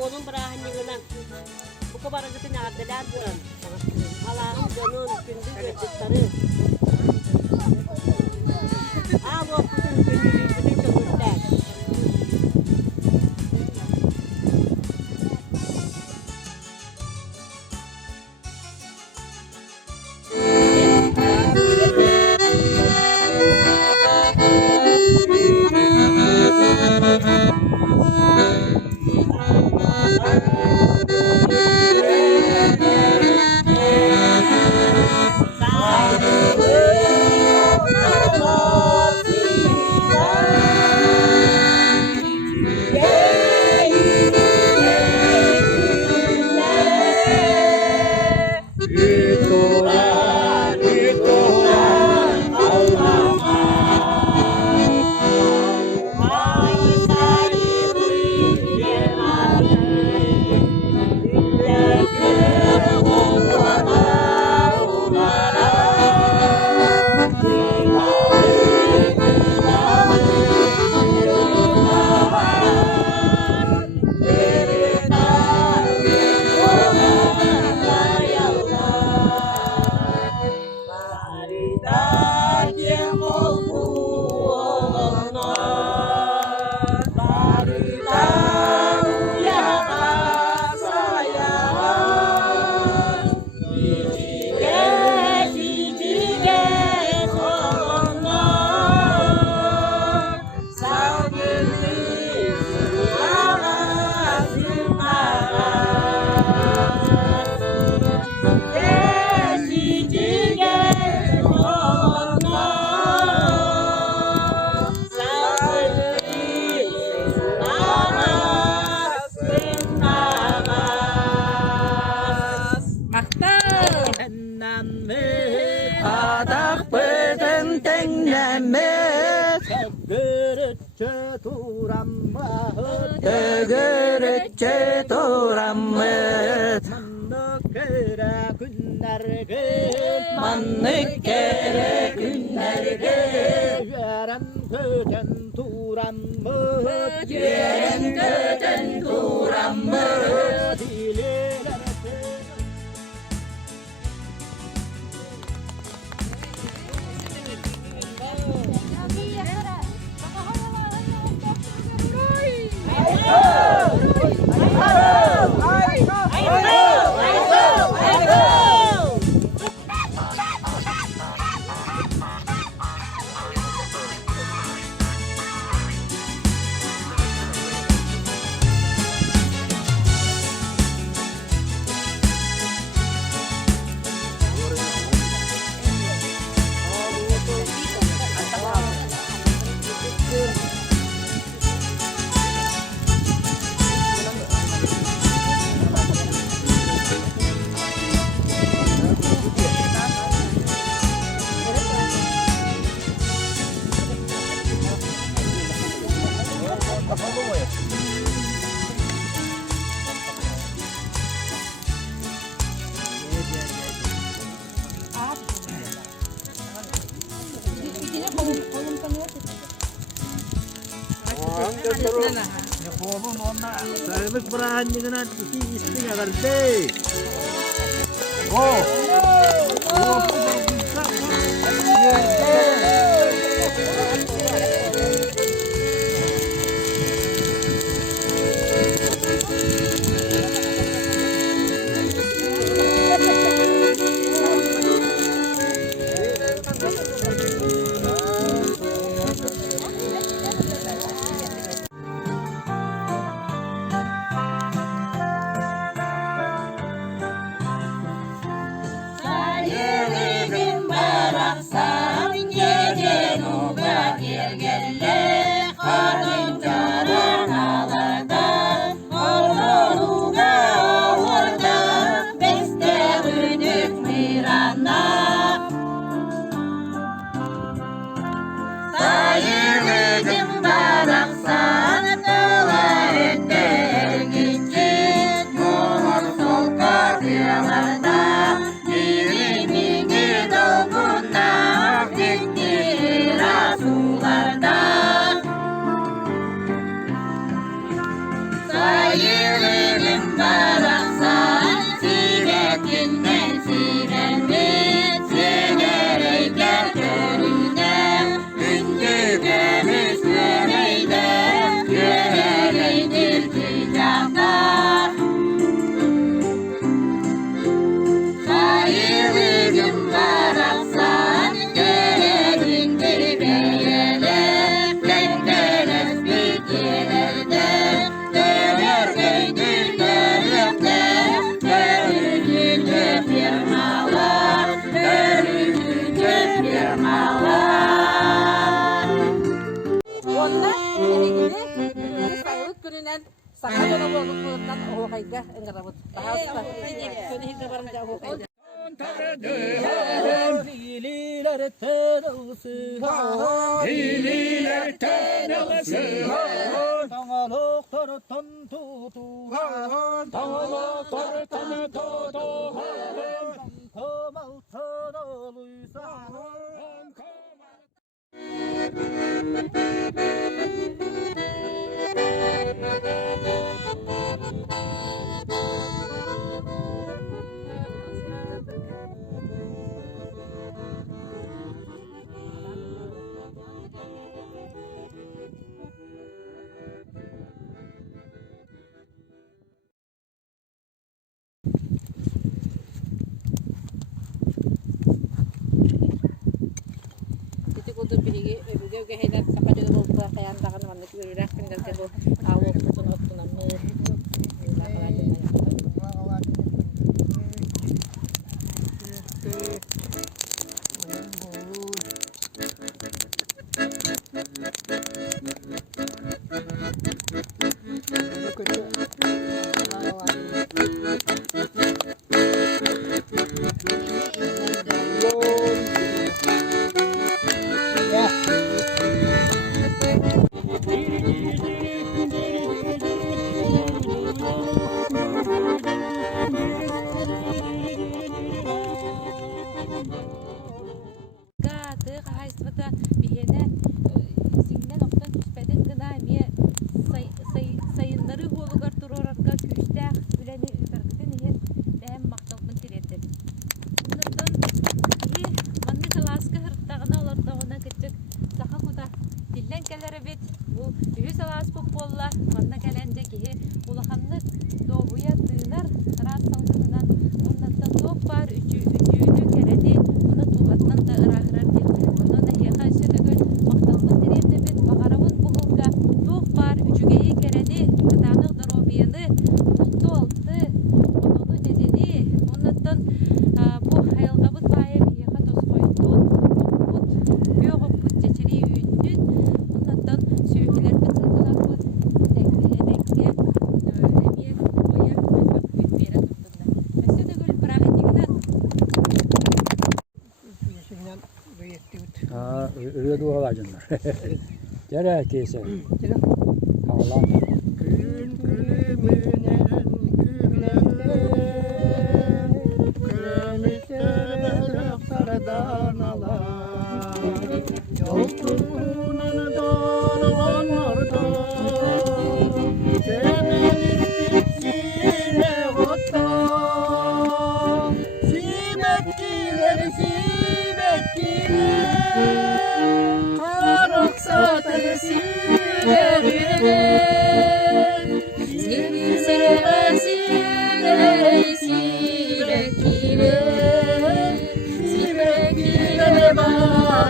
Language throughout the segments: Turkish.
Onun berahan yığınan. Bu kadar gıtın addeler duran. Allah'ın canın gündüz veçetleri. Bu okutun gündüzü bütün çocuklar. Adak beden tenlemek Tegürütçe turammet Tegürütçe turammet Manlık kere günlerge Manlık kere günlerge Yeren köten turammet Yeren köten turammet Sarılık berahan dengan istri nggak ngerti. Oh, Saya ingin merasa Sakal ona bozukluğundan o kayga engarabut. Daha köyde hiç varınca o kayga. Hililer tenası Hililer tenası Tangaloklar tan tutu Tangaloklar tan tutu Kamal sana luysa Kudu birigi öbürge heyler sakacı bolsa kayandağını manlık yürürek gündürge bu avu tutun ottunan mı? Sayınları bolugar durararga küçtək üləni ürəkdən yen bəyəm maqtalbın tiredir. Bundan iyi mandı kalaska hırtdağına olardağına gittik. Sağa kuda dillen kelere bit. Bu yüz alas popollar manna gelence ki ulahanlık doğuya tığınar rahat salgınından ondan doğuk var üçüğünü keredi bunu tuğatdan da ırahırar değil. Ondan da yakaşı dögül maqtalbın tiredir bit. Mağarabın buğulga doğuk var üçügeyi keredi. Gıdanık darobiyalı buldu oldu. Onunu dededi. Ondan bu hayalgabıt baye bir yaka toz koydu. Yok bu çeçeri üyündün. Ondan sühüler bıtıldılar bu tekne emiye oya bak büyütmeyene tuttular. Mesela da gül bırak ettiğinden. Öyle dua canlar. Dere teyze. Allah'ım. Gün gülümünen gülenden Gülümüzden sarıdan alar Yoltuğunun dağlanlardan Temelir içine otan Sibetkiler Karok satır sürebilir Sibetkiler bana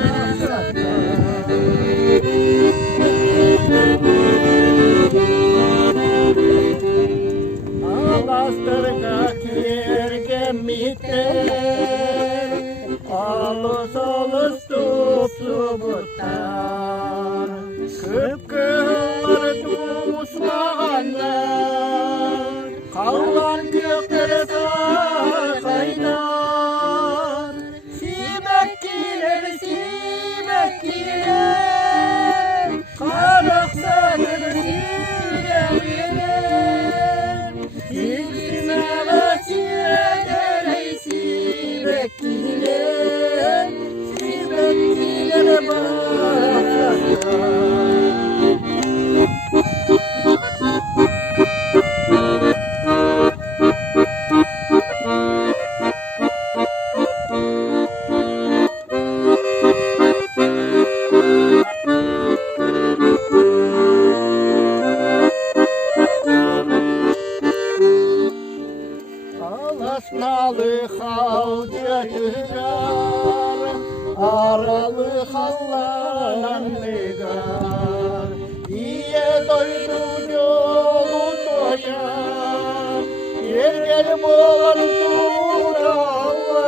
Alastırga kirgemiter Alus alus tutlu butar Kıpkıllar tuzmağanlar Kallan göklere sarkaylar Sibekkiler Karok satır sürebilir Silsime vesile Sibekkiler bana Alasnalı halca yıgar Aralı hallanan megar İye doydu yolu doyar Yer gelip olan durallar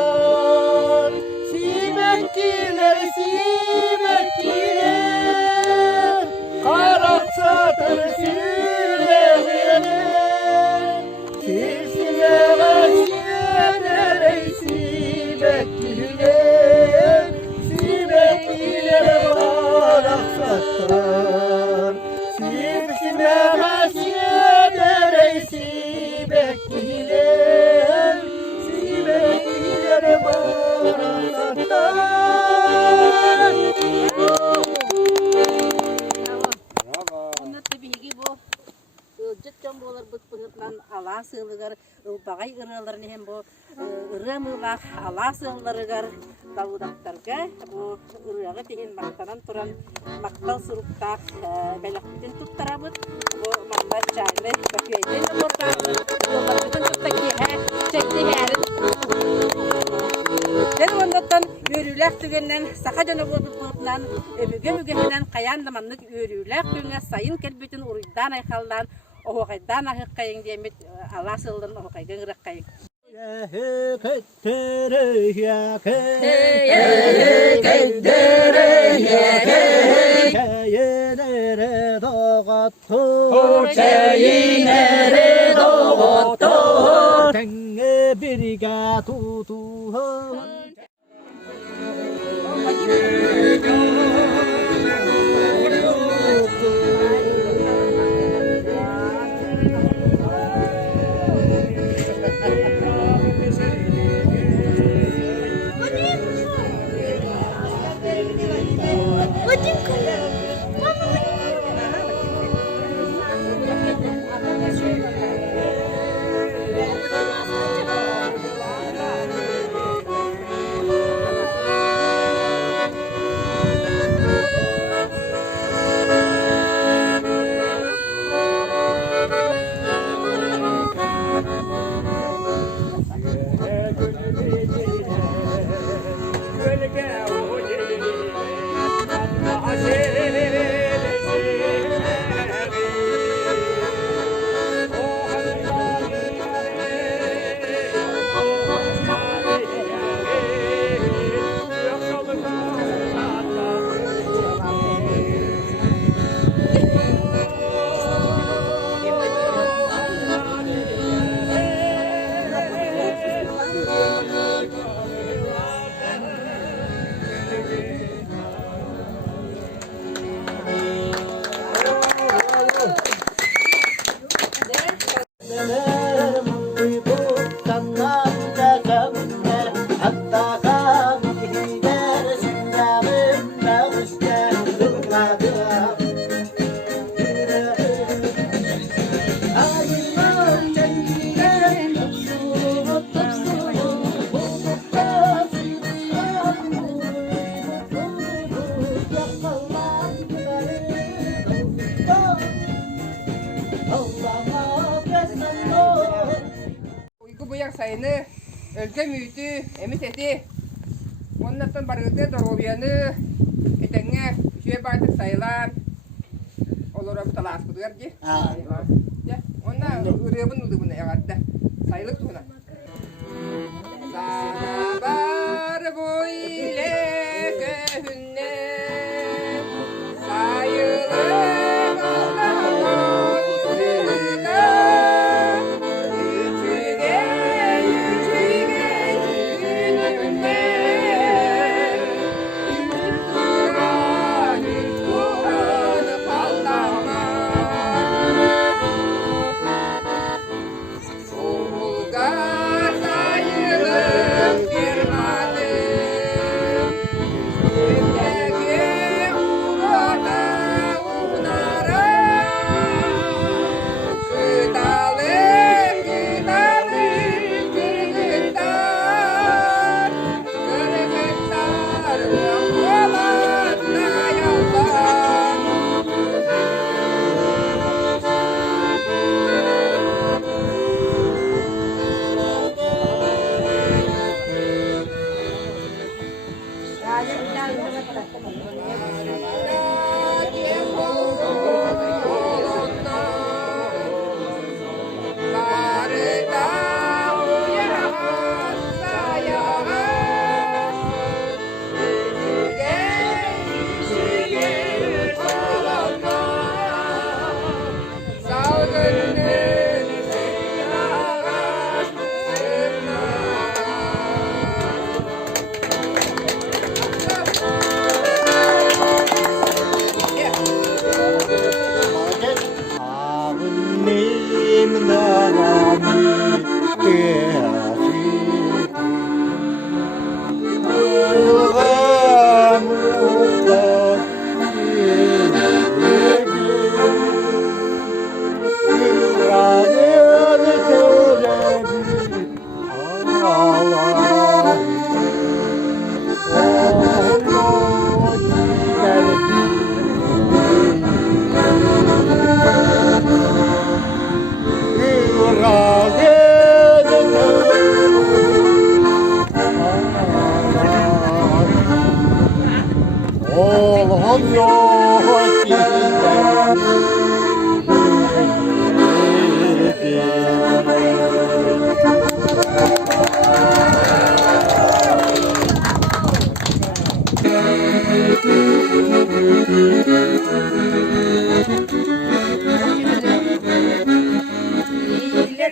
Sibekkiler Karak satır sürebilir ala sığılıgar ılbagay ırılarını hem bu ırımılak ala sığılarıgar davudaktarga bu ırığı tehin maktanan turan maktal suruktak belaktin tuttarabıt bu mamlar çaylı bakıyayın orta yollarının tuttaki çekti herin ben ondan yürüylek tügenden saka canı bulunan müge kayan damanlık yürüylek tügene sayın kelbetin uruydan aykaldan o kaydan aykayin diyemet Allah sığılın o kaygan ırakayın. biriga tutu sayını ülke müydü, emis eti. Ondan barıgıda dorobiyanı etenge şöyle bardak sayılan olur bu talas kudugar ki. Ya, ondan ürüyabın oldu bunu yagatta. Sayılık sonra. Sana bar boyle köhünne sayılık God.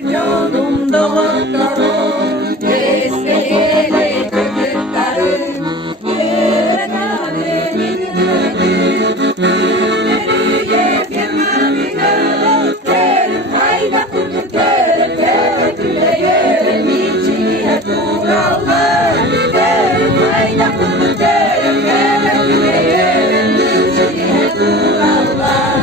yanımda oturun, desteğiyle kökütlerim, yere benim gönlüm, günleri yetimamine, derim hayda kutu derim, güleyelim içine kurallar, derim hayda kutu derim, güleyelim içine kurallar.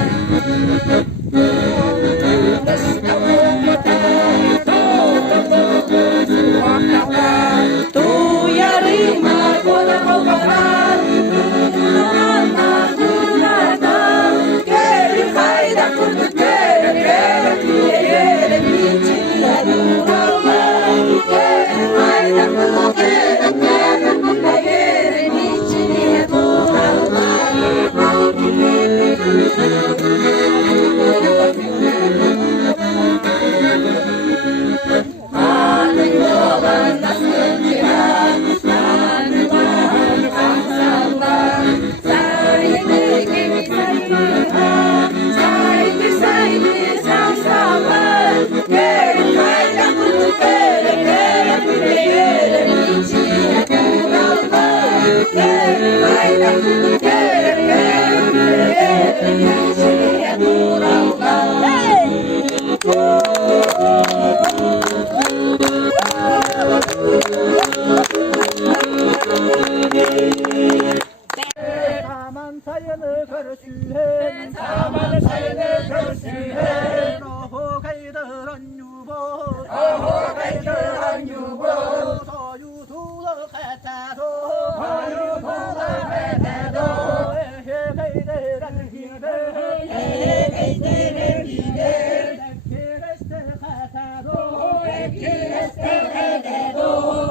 Saman sayını görsün, saman sayını görsün. Oho kaydıran yubo, oho kaydıran yubo. Soyu tuğla katato, soyu tuğla katato. Ehe kaydıran hide, ehe kaydıran hide. Ekireste katato, ekireste katato.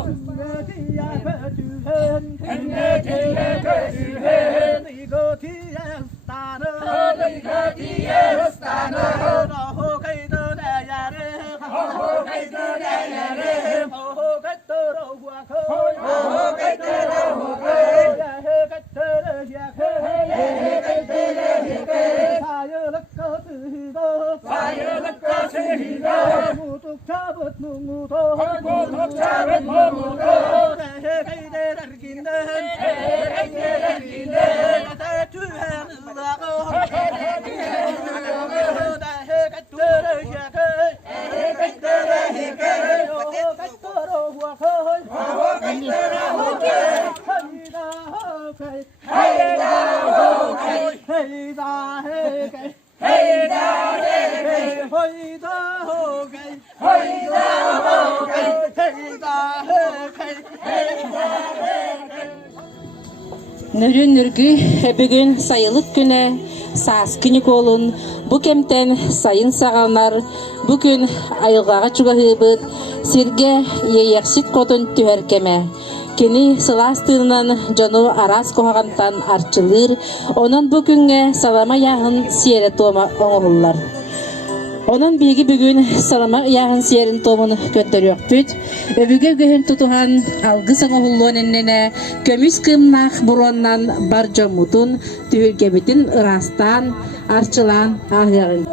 Ümmetiye götüren, ümmetiye götüren. Digotiye stanı, digotiye stanı. Oho kaydı değeri, oho kaydı değeri. Oho kaydı rohvakı, oho kaydı rohvakı. Yehe kaydı yekı, yehe kaydı yekı. Sayılık kızıdı, sayılık kızıdı. Mutluk çabut mumudu, mutluk çabut mumudu. Yehe kaydı derginden, yehe kaydı derginden. Tühen ılağı, yehe kaydı yekı, yehe kaydı yekı. Oho kaydı rohvakı, oho kaydı rohvakı. Hayda hokay, hayda hokay, hayda hokay, hayda hokay, hayda hokay, hayda hokay, hayda hokay. Nürün nürgü bugün sayılık güne sas günü olun. Bu kemten sayın sağanlar bugün ayılgağa çugahıbıt sirge yeyeksit kodun tüherkeme. Keni sılastığından canu aras kohagantan arçılır. Onun bugünge salama yağın siyere toma oğullar. Onun bilgi bugün salama yağın siyerin tomunu götürüyor büt. Öbüge göhün tutuhan algı sanıhulluğun ennene kömüs kımnak burondan barcamutun tühürgebitin ırastan arçılan ahyağın.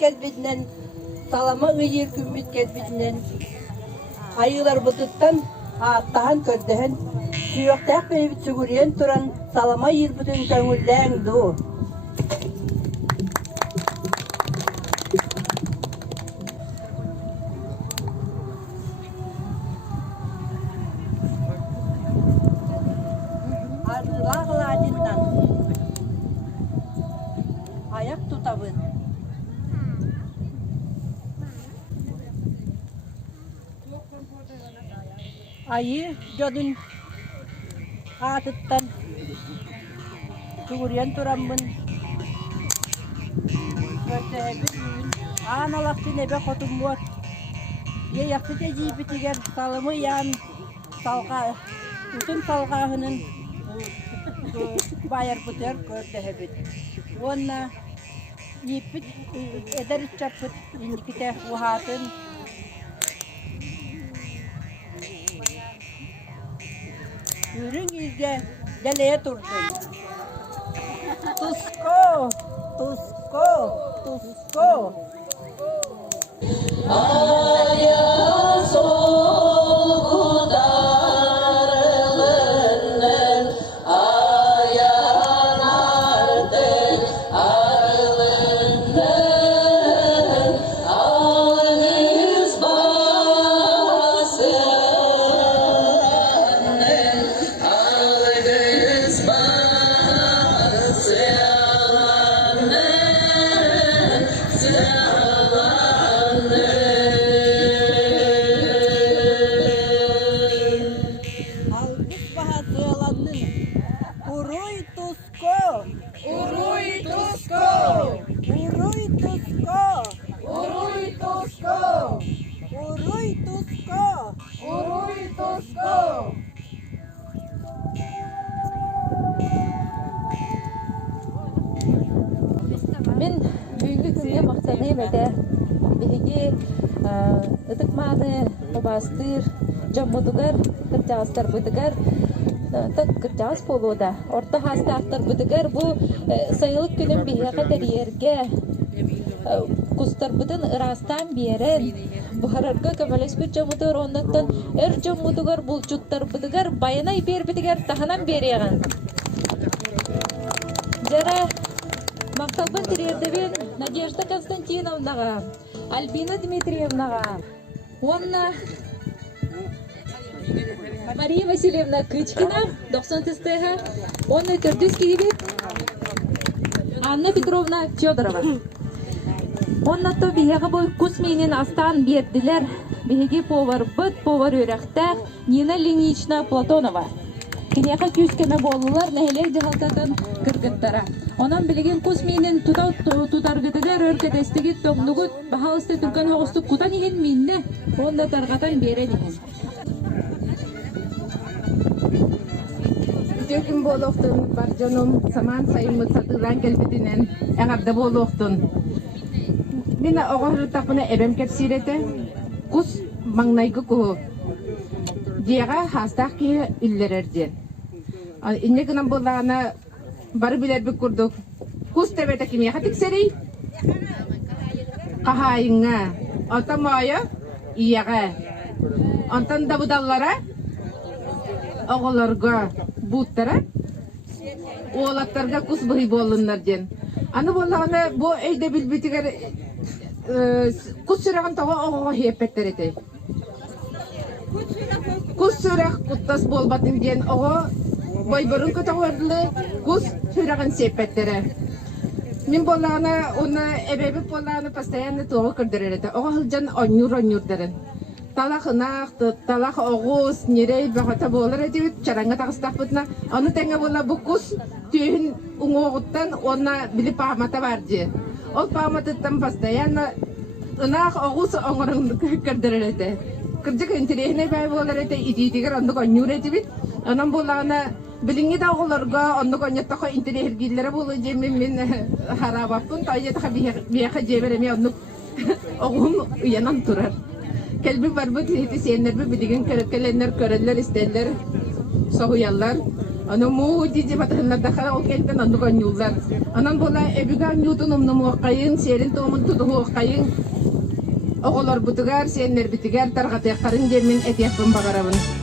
Kelbinden salama ıyır kümmüt kelbinden ayılar bıtıttan ağattahan kördehen süyoktak beni sügüryen turan salama ıyır bütün köngülden du. тутабын. Ayı jodun atıttan Tugurian turamın analakçı nebe xotum var. Ye yakıt ecibitiger salımı yan salga bütün salgahının bayar puter kördehebit. Onna yipit eder çapıt indikite uhatın Yürün izge deleye durdun. Tusko, tusko, tusko. Almış bahası alanın. Uruy tusko. Uruy tusko. Uruy tusko. Uruy tusko. Uruy tusko. Uruy tusko. Мен бүгүнкү күнгө максаты бете биги ытык мааны обастыр жоммутугар кырчагастар бытыгар кырчагас болууда орто хастаактар бытыгар бу сайылык күнүн бияка терьерге кустарбытын ырастан биерен бухарарга көмөлөспүт жоммутугар оннаттан эр жоммутугар булчуттар бытыгар баянай бербитигер таханан берияган жара Макталбын тирердебен Надежда Константиновнаға, Альбина Дмитриевнаға, онна Мария Васильевна Кычкина, 90-тыстыға, онна Төрдүскиге бет, Анна Петровна Федорова. Онна то бияға бой кус менен астан берділер, беге повар бұт, повар өрәқтәқ, Нина Ленична Платонова. Кинеха күскеме болулар нәһелер жахалтатын кыргыттара. Онан билеген кус менен тутаргытыгар өркетестиги тоңнугут бахалысты түркан хоғысту кутан иген минне онда таргатан берен иген. Töküm boluqtun, barcanım, saman sayımı satılan gelbidinen, eğarda boluqtun. Bina oğarı tapına ebem kepsirete, kus mangnaygı kuhu. Diyaga hastaq ki illererdi. İnne gınan bolağına barı biler bir kurduk. Kus tebete kimya hatik seri? Kahayınga. Ondan maya, iyaga. Ondan da budallara, oğullarga, buttara, oğlatlarga kus bıhi bolunlar den. Anı bolağına bu eyde bilbitiger kus sürağın tağa oğuğa hiyepetlerete. Kus süraq kuttas bolbatın den oğu boyburun kıtağırlı kus sürağın sepetleri. Min bolağına onu ebebi bolağını pastayanlı tuğu kırdırırdı. Oğu hılcan onur derin. Talaq ınaq, talaq oğuz, nirey bağıta bolur edip çaranga tağıstak bıtına. Onu tenge bola bu kus tüyün uğuğuttan ona bilip pağmata vardı. O pağmatıttan pastayanlı ınaq oğuz oğurun kırdırırdı. Kırcık intirehine bay bolur ete itiğer onu onur edip. Onun bolağına bilingi de oğullarga onu onyattağı intirehir gillere bolu min harabapın. Tayyatağı biyağı ceberemi onu oğum uyanan turar. Kelbi barbut hiti senler bi bidigin kelenler köreller isterler sohuyallar. Ana mu cici batırlar dakara o kelten andu kanyullar. Anan bola ebigan yutun numu kayın serin tomun tutuhu kayın. Oğullar butugar senler bitigar targate karın jemin etiyapın bagarabın.